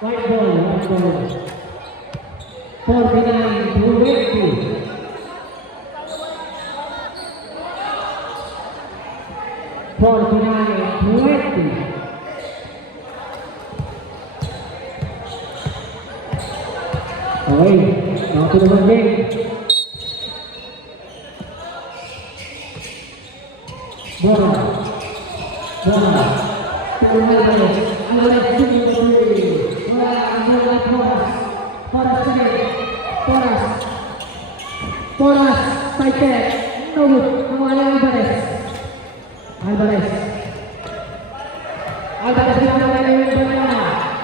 White ball. 49-20. Okay, now to the one game. Bola. Poras, Paiter, Novut, Nawala Alvarez dengan bola.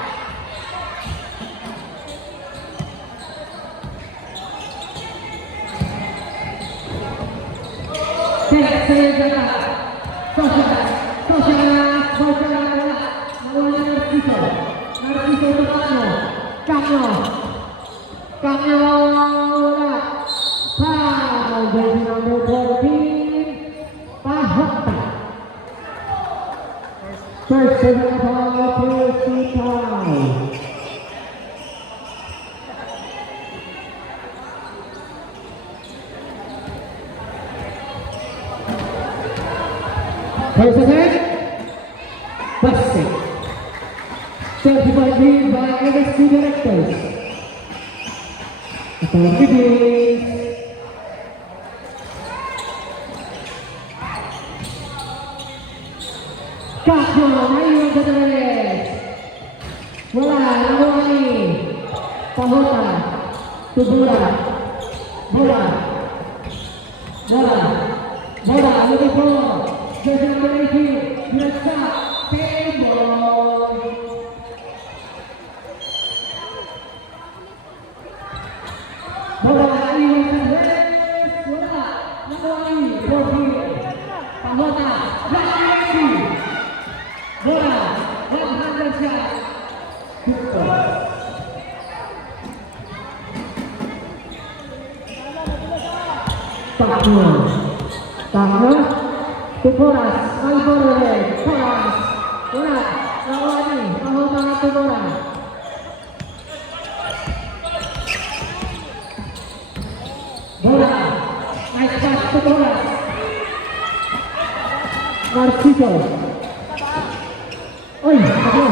Certified by MSC Directors. Kakyo, Ayu Gonzalez. Bola, Nawani. Pahota. Tubura. Bola, lebih bola. Jersey number 18, Yurasa, Tembol. Bola, Ayu Gonzalez. Bola, Nawani, Bola, Pahota, Laki. Bola, 100 shot. Takno, Tuboras, Alvarez, Poras, Bola, Nawani, Pahota, Tuboras. Bola, nice pass to Tuboras. Narciso. Oi, takno.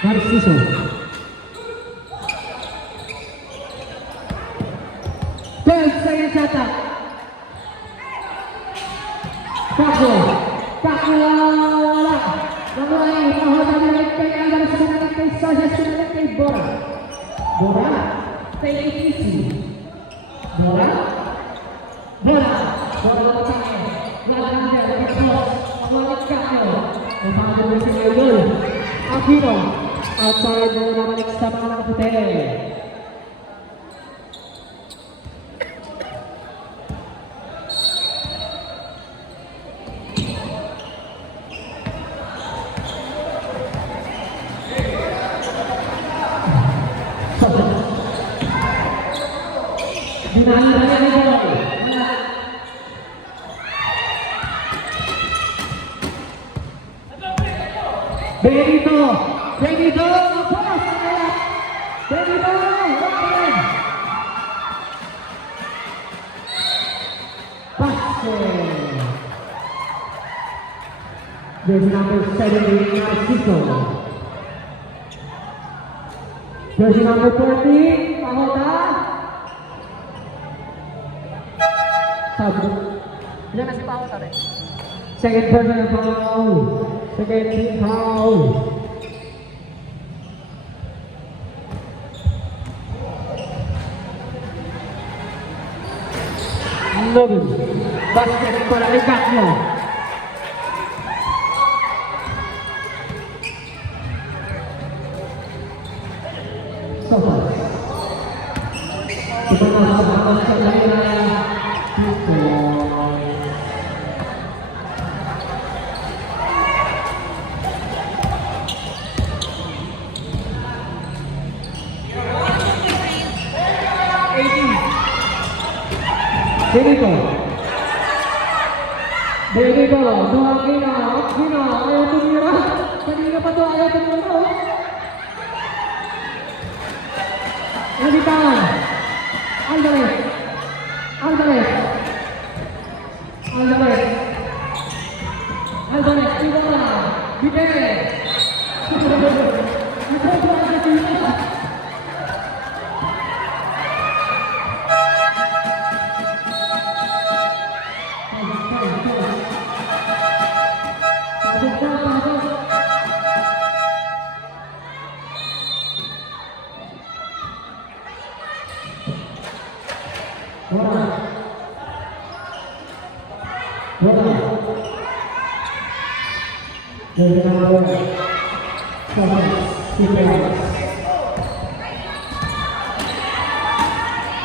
Narciso. Saya catat. Kakyo. Mulai Pahota naik kay Alvarez, naik kay Sajas, naik kay Bora. Take it easy. Bola tayo. Lalang dia dari cross. Balik Kakyo. Memang berisi Ayul. Aquino. Outside bola naman sa mga putih. Benito, Jersey number 17, Narciso. Jersey number 14, Pahota. Diyan na si Pahota rin. Second personal foul. Second team foul. Logan. Basket para kay Gakno. Sopas. Kita masuk ke dalam Benito, doa Gina, ayaw tumira. Kanina pa to, ayaw tumira. Nalitan. Alvarez. Iwala. Bite.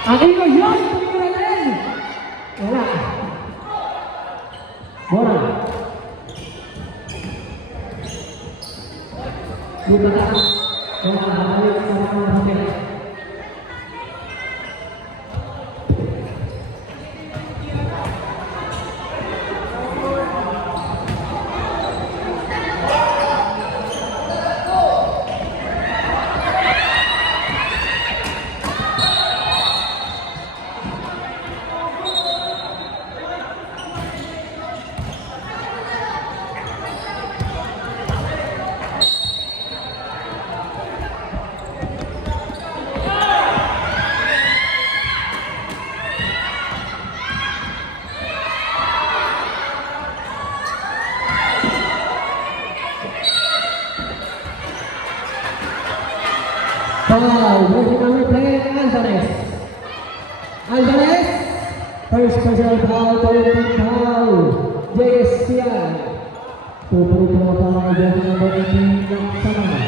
Ang ino yun! Tumira din! Wala. Bola. Buka na. Bola. Balik sa mga hamil. Foul, breaking on replay, Alvarez, first personal foul, third foul, JS Sian. Pupuri pemotong dari nomor 18 yang sama.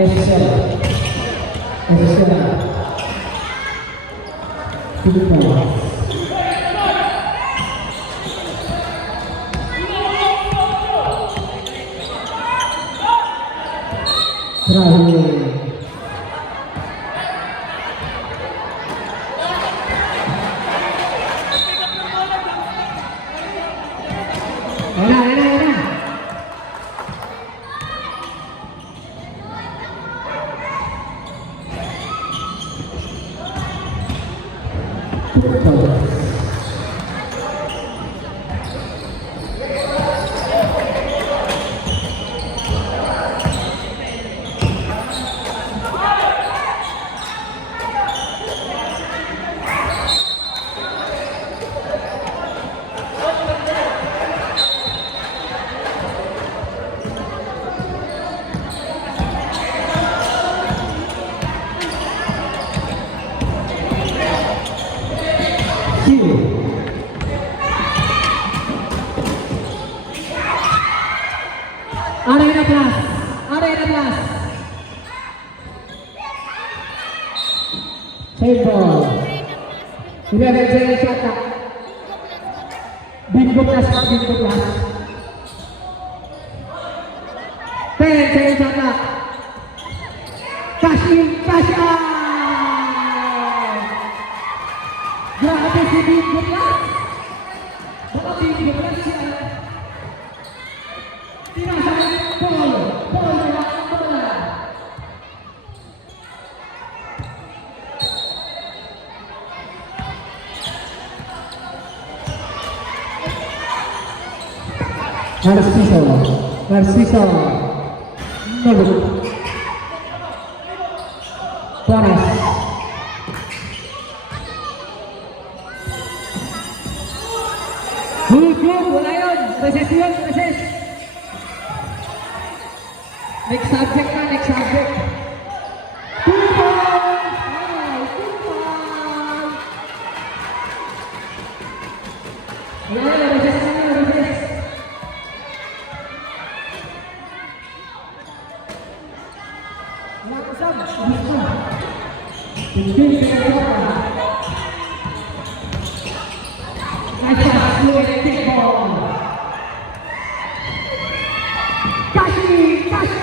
Estela. Estela. Tudo. Terakhir. Enak. Arena Plus. Table. Ini ada saya catat. Bingo Plus. Saya catat. Kasih. Berapa sih Bingo Plus? Berapa Bingo Plus sih? Tidak sampai bola. Narciso. Paras. Hukum, bola yun. Reses. Next subject. Jadi pasti.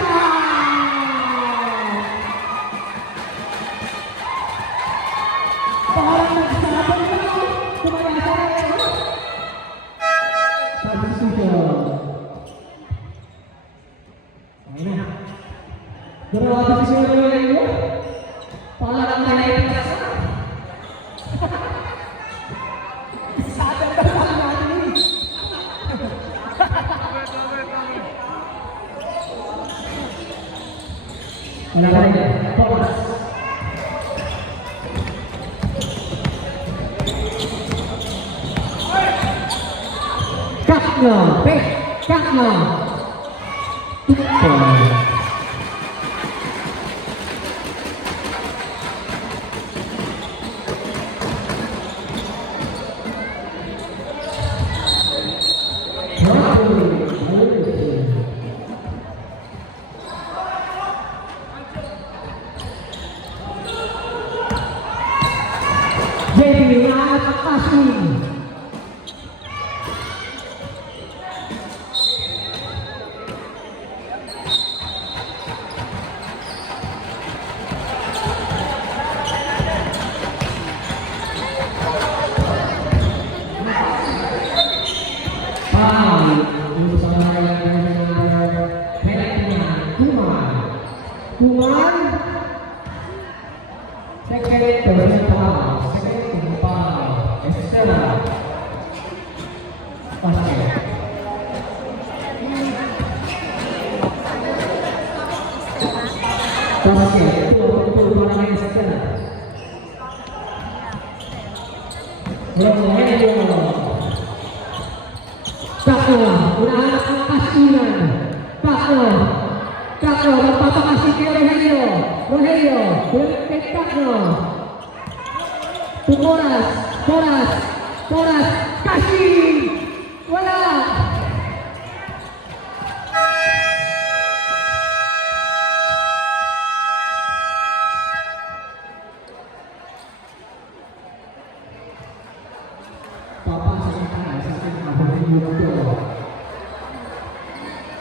Toras, kasih, wala. Bukti